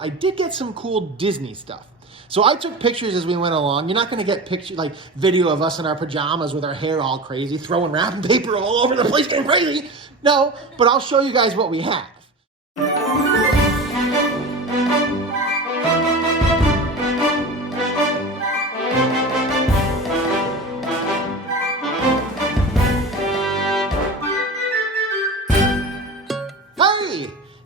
I did get some cool Disney stuff. So I took pictures as we went along. You're not going to get picture like video of us in our pajamas with our hair all crazy, throwing wrapping paper all over the place, getting crazy. No, but I'll show you guys what we have.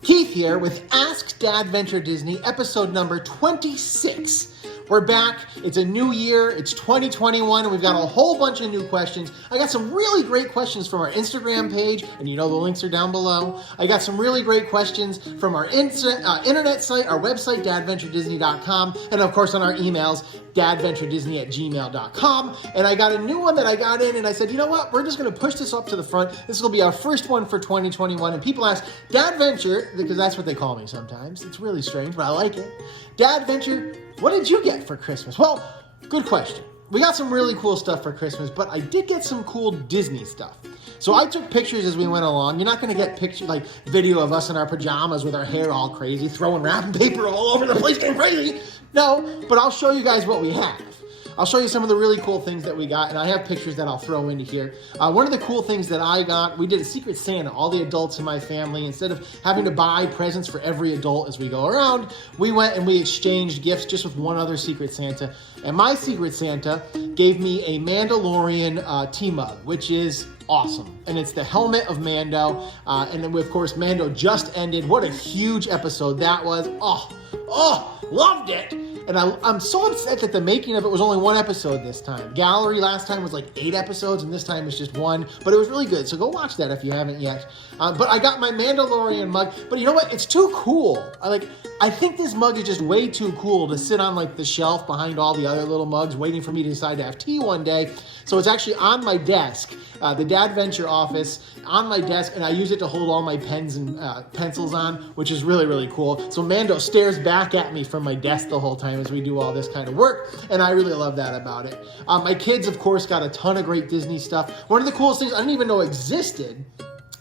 Keith here with Ask DADventure Disney, episode number 26. We're back. It's a new year. It's 2021, and we've got a whole bunch of new questions. I got some really great questions from our Instagram page, and you know the links are down below. I got some really great questions from our internet site, our website, dadventuredisney.com, and of course on our emails, dadventuredisney@gmail.com. And I got a new one that I got in, and I said, you know what? We're just going to push this up to the front. This will be our first one for 2021. And people ask, DADventure, because that's what they call me sometimes. It's really strange, but I like it. DADventure, what did you get for Christmas? Well, good question. We got some really cool stuff for Christmas, but I did get some cool Disney stuff. So I took pictures as we went along. You're not going to get picture like video of us in our pajamas with our hair all crazy, throwing wrapping paper all over the place, getting crazy. No, but I'll show you guys what we have. I'll show you some of the really cool things that we got, and I have pictures that I'll throw into here. One of the cool things that I got, we did a Secret Santa, all the adults in my family. Instead of having to buy presents for every adult as we go around, we went and we exchanged gifts just with one other Secret Santa. And my Secret Santa gave me a Mandalorian tea mug, which is awesome. And it's the helmet of Mando. And then, of course, Mando just ended. What a huge episode that was. Oh, loved it. And I'm so upset that the making of it was only one episode this time. Gallery last time was like 8 episodes, and this time it's just 1. But it was really good, so go watch that if you haven't yet. But I got my Mandalorian mug. But you know what? It's too cool. I think this mug is just way too cool to sit on like the shelf behind all the other little mugs, waiting for me to decide to have tea one day. So it's actually on my desk, the DADventure office, on my desk, and I use it to hold all my pens and pencils on, which is really, really cool. So Mando stares back at me from my desk the whole time as we do all this kind of work, and I really love that about it. My kids, of course, got a ton of great Disney stuff. One of the coolest things I didn't even know existed,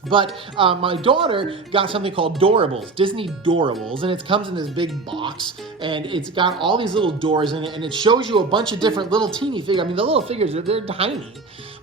but my daughter got something called Doorables, Disney Doorables, and it comes in this big box, and it's got all these little doors in it, and it shows you a bunch of different little teeny figures. I mean, the little figures, they're tiny,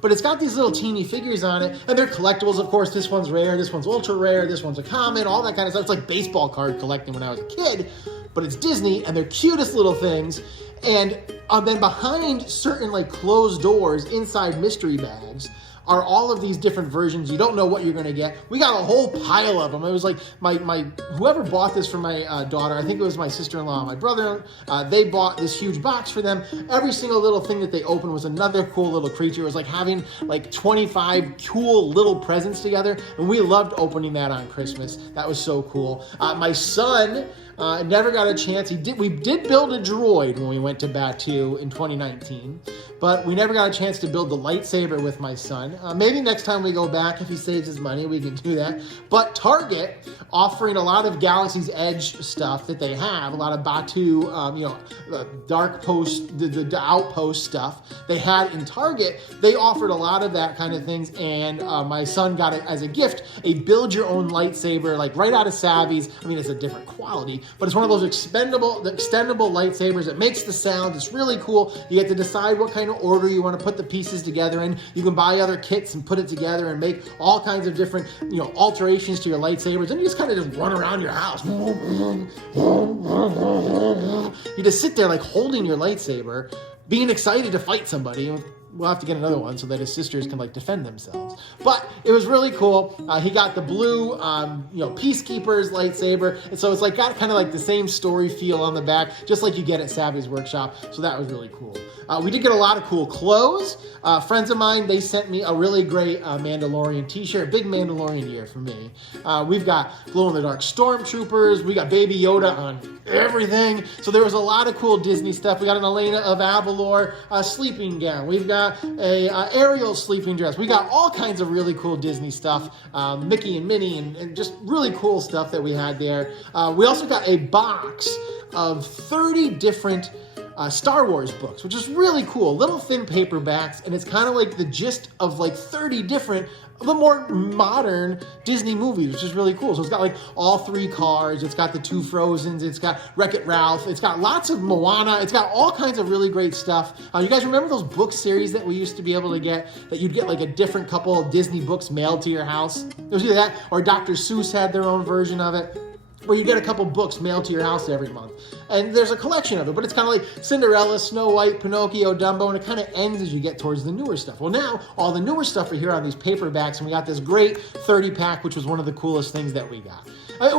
but it's got these little teeny figures on it, and they're collectibles, of course. This one's rare, this one's ultra rare, this one's a common, all that kind of stuff. It's like baseball card collecting when I was a kid, but it's Disney, and they're cutest little things. And then behind certain like closed doors inside mystery bags are all of these different versions. You don't know what you're going to get. We got a whole pile of them. It was like my whoever bought this for my daughter, I think it was my sister-in-law and my brother, they bought this huge box for them. Every single little thing that they opened was another cool little creature. It was like having like 25 cool little presents together, and we loved opening that on Christmas. That was so cool. My son never got a chance. We did build a droid when we went to Batu in 2019, but we never got a chance to build the lightsaber with my son. Maybe next time we go back, if he saves his money, we can do that. But Target, offering a lot of Galaxy's Edge stuff that they have, a lot of Batu, Dark Post, the Outpost stuff they had in Target, they offered a lot of that kind of things, and my son got it as a gift, a build-your-own lightsaber, like right out of Savvy's. I mean, it's a different quality, but it's one of those extendable lightsabers. It makes the sound. It's really cool. You get to decide what kind of order you want to put the pieces together in. You can buy other kits and put it together and make all kinds of different, alterations to your lightsabers. And you just kind of just run around your house. You just sit there like holding your lightsaber, being excited to fight somebody. We'll have to get another one so that his sisters can like defend themselves. But it was really cool. He got the blue, Peacekeeper's lightsaber. And so it's like got kind of like the same story feel on the back, just like you get at Savvy's Workshop. So that was really cool. We did get a lot of cool clothes. Friends of mine, they sent me a really great Mandalorian t-shirt. Big Mandalorian year for me. We've got glow-in-the-dark stormtroopers. We got Baby Yoda on everything. So there was a lot of cool Disney stuff. We got an Elena of Avalor sleeping gown. We've got a Ariel sleeping dress. We got all kinds of really cool Disney stuff. Mickey and Minnie and just really cool stuff that we had there. We also got a box of 30 different Star Wars books, which is really cool. Little thin paperbacks, and it's kind of like the gist of like 30 different, the more modern Disney movies, which is really cool. So it's got like all 3 cars, it's got the 2 Frozens, it's got Wreck-It Ralph, it's got lots of Moana, it's got all kinds of really great stuff. You guys remember those book series that we used to be able to get, that you'd get like a different couple of Disney books mailed to your house? It was either that, or Dr. Seuss had their own version of it, where you get a couple books mailed to your house every month. And there's a collection of it, but it's kind of like Cinderella, Snow White, Pinocchio, Dumbo, and it kind of ends as you get towards the newer stuff. Well, now all the newer stuff are here on these paperbacks, and we got this great 30-pack, which was one of the coolest things that we got.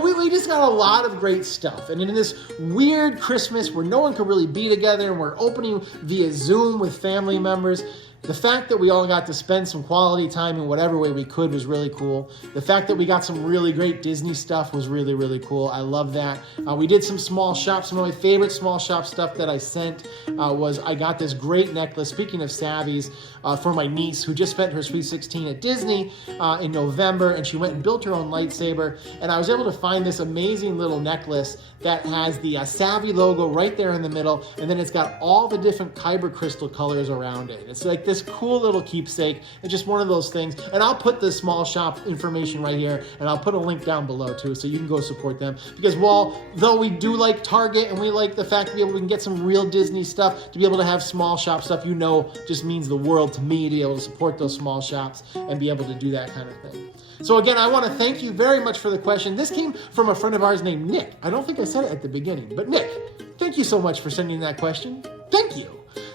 We just got a lot of great stuff. And in this weird Christmas where no one could really be together and we're opening via Zoom with family members, the fact that we all got to spend some quality time in whatever way we could was really cool. The fact that we got some really great Disney stuff was really, really cool. I love that. We did some small shops. Some of my favorite small shop stuff that I sent was I got this great necklace, speaking of savvies, for my niece who just spent her Sweet 16 at Disney in November, and she went and built her own lightsaber. And I was able to find this amazing little necklace that has the Savvy logo right there in the middle, and then it's got all the different kyber crystal colors around it. It's like this cool little keepsake. It's just one of those things. And I'll put the small shop information right here, and I'll put a link down below too, so you can go support them. Because though we do like Target, and we like the fact that we can get some real Disney stuff, to be able to have small shop stuff, just means the world to me, to be able to support those small shops and be able to do that kind of thing. So again, I want to thank you very much for the question. This came from a friend of ours named Nick. I don't think I said it at the beginning, but Nick, thank you so much for sending that question. Thank you.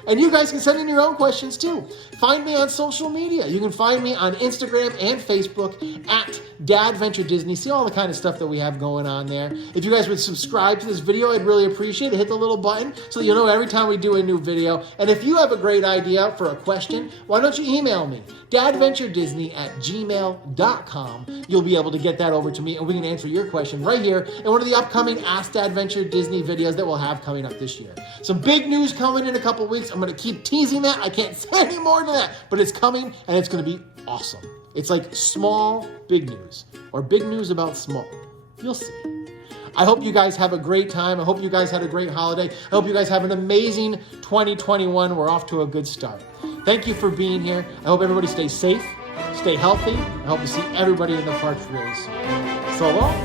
And you guys can send in your own questions too. Find me on social media. You can find me on Instagram and Facebook at DADventure Disney. See all the kind of stuff that we have going on there. If you guys would subscribe to this video, I'd really appreciate it. Hit the little button so you'll know every time we do a new video. And if you have a great idea for a question, why don't you email me? dadventuredisney@gmail.com. You'll be able to get that over to me, and we can answer your question right here in one of the upcoming Ask DADventure Disney videos that we'll have coming up this year. Some big news coming in a couple weeks. I'm going to keep teasing that. I can't say any more than that, but it's coming, and it's going to be awesome. It's like small, big news, or big news about small. You'll see. I hope you guys have a great time. I hope you guys had a great holiday. I hope you guys have an amazing 2021. We're off to a good start. Thank you for being here. I hope everybody stays safe, stay healthy. I hope to see everybody in the parks really soon. So long.